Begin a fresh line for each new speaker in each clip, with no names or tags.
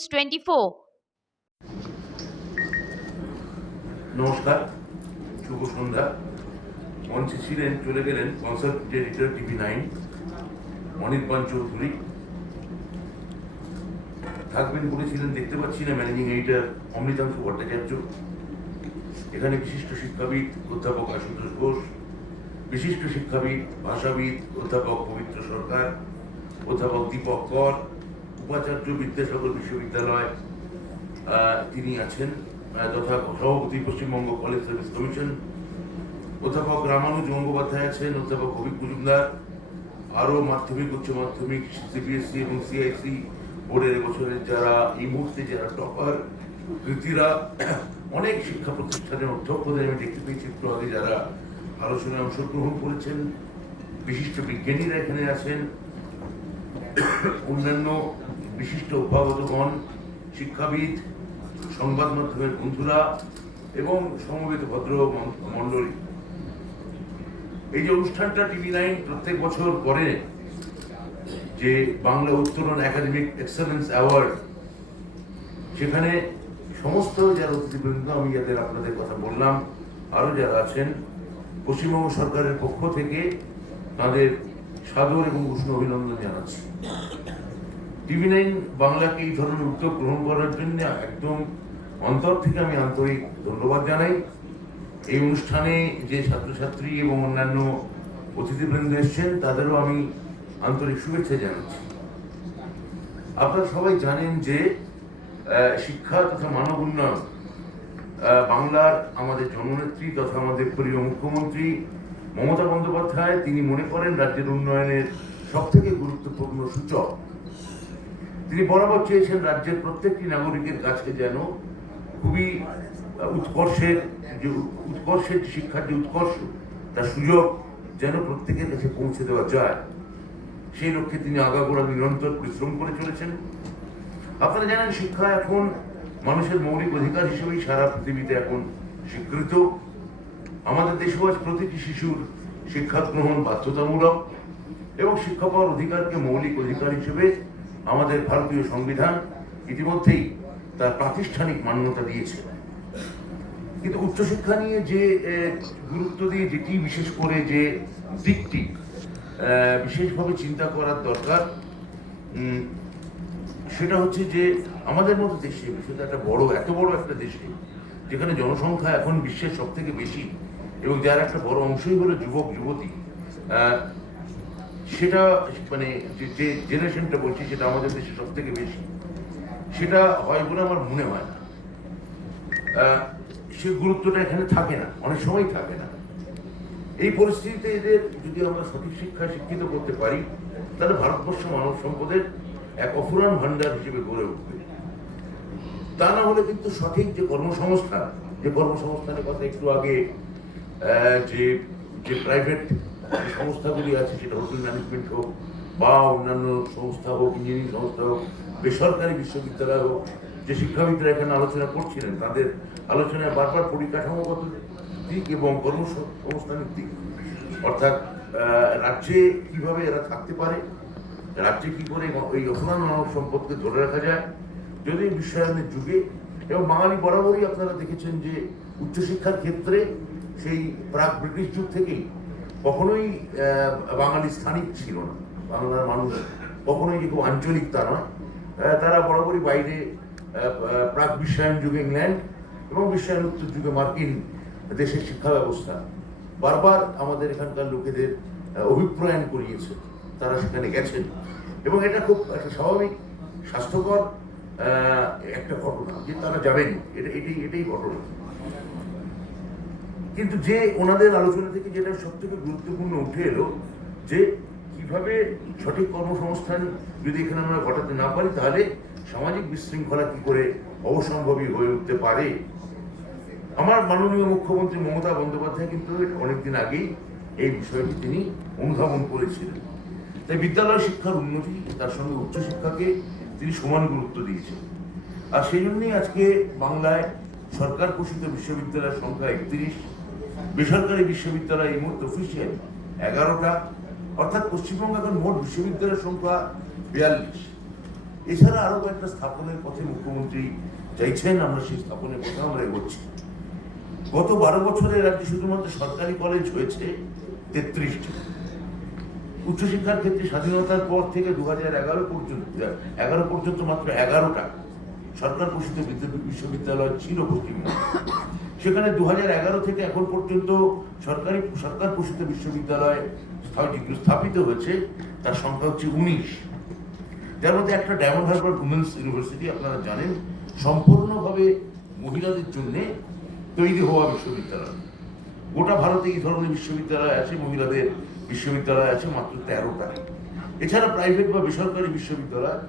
News twenty
নমস্কার, শুভ সন্ধ্যা। মঞ্চে ছিলেন, চলে গেলেন concert director TV nine Anirban Chowdhury. থাকবেন বলেছিলেন, দেখতে পাচ্ছি না ম্যানেজিং এডিটর অমৃতাংশু ভট্টাচার্য। এখানে বিশিষ্ট শিক্ষাবিদ, অধ্যাপক আশুতোষ ঘোষ। বিশিষ্ট শিক্ষাবিদ, ভাষাবিদ, অধ্যাপক পবিত্র সরকার। অধ্যাপক দীপক কর। উপাচার্য বিদ্যাসাগর বিশ্ববিদ্যালয় তিনি আছেন তথা সভাপতি পশ্চিমবঙ্গ কলেজ সার্ভিস কমিশন, অধ্যাপক রামানুজ গঙ্গোপাধ্যায় আছেন, অধ্যাপক কবি মজুমদার, আরও মাধ্যমিক, উচ্চ মাধ্যমিক সিবিএসসি এবং সিআইসি বোর্ডের বছরের যারা, এই মুহূর্তে যারা টপার, কৃতিরা, অনেক শিক্ষা প্রতিষ্ঠানের অধ্যক্ষদের আমি দেখতে পেয়েছি, একটু আগে যারা আলোচনায় অংশগ্রহণ করেছেন, বিশিষ্ট বিজ্ঞানীরা এখানে আছেন অন্যান্য বিশিষ্ট অভ্যাগতগণ, শিক্ষাবিদ, সংবাদ মাধ্যমের বন্ধুরা এবং সমবেত ভদ্র মণ্ডলী। এই যে অনুষ্ঠানটা টিভি নাইন প্রত্যেক বছর করে যে বাংলা উত্তরণ একাডেমিক এক্সেলেন্স অ্যাওয়ার্ড, সেখানে সমস্ত যারা অতিথিবৃন্দ, আমি যাদের আপনাদের কথা বললাম, আরও যারা আছেন, পশ্চিমবঙ্গ সরকারের পক্ষ থেকে তাদের সাদর এবং উষ্ণ অভিনন্দন জানাচ্ছি। টিভি নাইন বাংলাকে এই ধরনের উদ্যোগ গ্রহণ করার জন্য একদম অন্তর থেকে আমি আন্তরিক ধন্যবাদ জানাই। এই অনুষ্ঠানে যে ছাত্রছাত্রী এবং অন্যান্য অতিথিবৃন্দ এসছেন, তাদেরও আমি আন্তরিক শুভেচ্ছা জানাচ্ছি। আপনারা সবাই জানেন যে শিক্ষা তথা মানব উন্নয়ন বাংলার আমাদের জননেত্রী তথা আমাদের প্রিয় মুখ্যমন্ত্রী মমতা বন্দ্যোপাধ্যায়, তিনি মনে করেন রাজ্যের উন্নয়নের সব থেকে গুরুত্বপূর্ণ সূচক। তিনি বরাবর চেয়েছেন রাজ্যের প্রত্যেকটি নাগরিকের কাছে যেন খুবই উৎকর্ষের যে উৎকর্ষের শিক্ষার যে উৎকর্ষ, তার সুযোগ যেন প্রত্যেকের কাছে পৌঁছে দেওয়া যায়। সেই লক্ষ্যে তিনি আগাগোড়া নিরন্তর পরিশ্রম করে চলেছেন। আপনারা জানেন, শিক্ষা এখন মানুষের মৌলিক অধিকার হিসেবেই সারা পৃথিবীতে এখন স্বীকৃত। আমাদের দেশেও আজ প্রতিটি শিশুর শিক্ষা গ্রহণ বাধ্যতামূলক এবং শিক্ষা পাওয়ার অধিকারকে মৌলিক অধিকার হিসেবে আমাদের ভারতীয় সংবিধান ইতিমধ্যেই তার প্রাতিষ্ঠানিক মান্যতা দিয়েছে। কিন্তু উচ্চশিক্ষা নিয়ে যে গুরুত্ব দিয়ে যেটি বিশেষ করে যে দিকটি বিশেষভাবে চিন্তা করার দরকার সেটা হচ্ছে যে আমাদের মতো দেশে সেটা একটা বড়, এত বড় একটা দেশে, যেখানে জনসংখ্যা এখন বিশ্বের সব থেকে বেশি এবং যার একটা বড় অংশই হলো যুবক, যুবতী। সেটা মানে যে- জেনারেশনটা বলছি, সেটা আমাদের দেশে সব থেকে বেশি। সেটা হয় বলে আমার মনে হয় না। সে গুরুত্বটা এখানে থাকে না, অনেক সময় থাকে না। এই পরিস্থিতিতে এদের যদি আমরা সঠিক শিক্ষায় শিক্ষিত করতে পারি, তাহলে ভারতবর্ষ মানব সম্পদের এক অফুরান ভান্ডার হিসেবে গড়ে উঠবে। তা না হলে কিন্তু সঠিক যে কর্মসংস্থান, যে কর্মসংস্থানের কথা একটু আগে যে যে প্রাইভেট সংস্থাগুলি আছে, সেটা হোটেল ম্যানেজমেন্ট হোক বা অন্যান্য সংস্থা হোক ইঞ্জিনিয়ারিং সংস্থা হোক, বেসরকারি বিশ্ববিদ্যালয় হোক, যে শিক্ষাবিদরা এখানে আলোচনা করছিলেন, তাদের আলোচনায় বারবার পরিকাঠামোগত দিক এবং কর্মসংস্থানের দিক অর্থাৎ রাজ্যে কীভাবে এরা থাকতে পারে, রাজ্যে কি করে এই অসমান মানব সম্পদকে ধরে রাখা যায়, যদি বিশ্বায়নের যুগে, এবং বাঙালি বরাবরই আপনারা দেখেছেন যে উচ্চশিক্ষার ক্ষেত্রে সেই প্রাক ব্রিটিশ যুগ থেকেই কখনোই বাঙালি স্থানিক ছিল না, বাংলার মানুষ কখনোই যে খুব আঞ্চলিক তা নয়। তারা বরাবরই বাইরে প্রাক বিশ্বায়ন যুগে ইংল্যান্ড এবং বিশ্বায়নোত্তর যুগে মার্কিন দেশের শিক্ষা ব্যবস্থা। বারবার আমাদের এখানকার লোকেদের অভিপ্রায়ণ করিয়েছে, তারা সেখানে গেছেন। এবং এটা খুব একটা স্বাভাবিক, স্বাস্থ্যকর একটা ঘটনা যে তারা যাবেন। এটা, এটাই এটাই ঘটনা। কিন্তু যে ওনাদের আলোচনা থেকে যেটা সব থেকে গুরুত্বপূর্ণ উঠে এলো, যে কীভাবে সঠিক কর্মসংস্থান যদি এখানে আমরা ঘটাতে না পারি, তাহলে সামাজিক বিশৃঙ্খলা কি করে অবসম্ভবী হয়ে উঠতে পারে? আমার মাননীয় মুখ্যমন্ত্রী মমতা বন্দ্যোপাধ্যায় কিন্তু অনেকদিন আগেই এই বিষয়টি তিনি অনুধাবন করেছিলেন। তাই বিদ্যালয় শিক্ষার উন্নতি, তার সঙ্গে উচ্চশিক্ষাকে তিনি সমান গুরুত্ব দিয়েছেন। আর সেই জন্যই আজকে বাংলায় সরকার পোষিত বিশ্ববিদ্যালয়ের সংখ্যা একত্রিশ বেসরকারি বিশ্ববিদ্যালয় এই মুহূর্তে অফিসিয়াল এগারোটা, অর্থাৎ পশ্চিমবঙ্গে এখন মোট বিশ্ববিদ্যালয়ের সংখ্যা বিয়াল্লিশ। এছাড়া আরও কয়েকটা স্থাপনের পথে মুখ্যমন্ত্রী চাইছেন, আমরা সেই স্থাপনের পথে আমরা এগোচ্ছি। গত বারো বছরে রাজ্যে শুধুমাত্র সরকারি কলেজ হয়েছে তেত্রিশটি। উচ্চশিক্ষার ক্ষেত্রে স্বাধীনতার পর থেকে দু হাজার এগারো পর্যন্ত এগারো পর্যন্ত মাত্র এগারোটা সরকার বিদ্যা- বিশ্ববিদ্যালয় ছিল পশ্চিমবঙ্গে। সেখানে দু হাজার এগারো থেকে এখন পর্যন্ত সরকারি, সরকার পোষিত বিশ্ববিদ্যালয় স্থাপিত হয়েছে, তার সংখ্যা হচ্ছে উনিশ। যার মধ্যে একটা ডায়মন্ড হারবার উমেন্স ইউনিভার্সিটি, আপনারা জানেন, সম্পূর্ণভাবে মহিলাদের জন্য তৈরি হওয়া বিশ্ববিদ্যালয়। গোটা ভারতে এই ধরনের বিশ্ববিদ্যালয় আছে, মহিলাদের বিশ্ববিদ্যালয় আছে মাত্র তেরোটা। এছাড়া প্রাইভেট বা বেসরকারি বিশ্ববিদ্যালয়,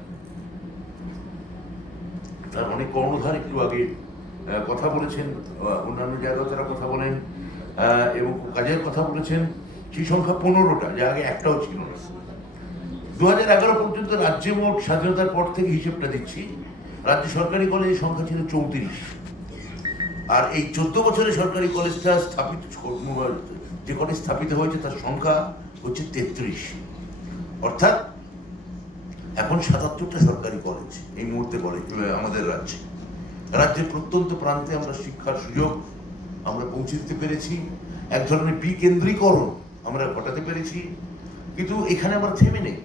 তার অনেক কর্ণধার একটু আগে কথা বলেছেন অন্যান্য জায়গায় তারা কথা বলেন এবং কাজের কথা বলেছেন। সেই সংখ্যা পনেরোটা, যা আগে একটাও ছিল না। দু হাজার এগারো পর্যন্ত রাজ্যে মোট স্বাধীনতার পর থেকে হিসেবটা দিচ্ছি। রাজ্য সরকারি কলেজের সংখ্যা ছিল চৌত্রিশ। আর এই চোদ্দ বছরে সরকারি কলেজটা স্থাপিত, যে কলেজ স্থাপিত হয়েছে তার সংখ্যা হচ্ছে তেত্রিশ। অর্থাৎ এখন সাতাত্তরটা সরকারি কলেজ এই মুহূর্তে কলেজ, আমাদের রাজ্যে। রাজ্যের প্রত্যন্ত প্রান্তে আমরা শিক্ষার সুযোগ আমরা পৌঁছে দিতে পেরেছি। এক ধরনের বিকেন্দ্রীকরণ আমরা ঘটাতে পেরেছি। কিন্তু এখানে আমরা থেমে নেই।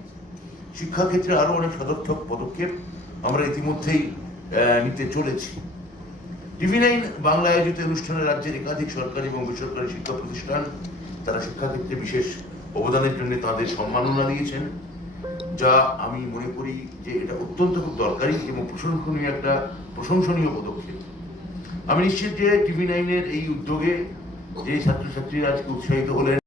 শিক্ষাক্ষেত্রে আরও অনেক সদর্থক পদক্ষেপ আমরা ইতিমধ্যেই নিতে চলেছি। টিভি নাইন বাংলা আয়োজিত অনুষ্ঠানে রাজ্যের একাধিক সরকারি এবং বেসরকারি শিক্ষা প্রতিষ্ঠান, তারা শিক্ষাক্ষেত্রে বিশেষ অবদানের জন্য তাদের সম্মাননা দিয়েছেন যা আমি মনে করি যে এটা অত্যন্ত খুব দরকারি এবং প্রশংসনীয় একটা প্রশংসনীয় পদক্ষেপ। আমি নিশ্চিত যে টিভি নাইনের এই উদ্যোগে যে ছাত্রছাত্রীরা আজকে উৎসাহিত হলেন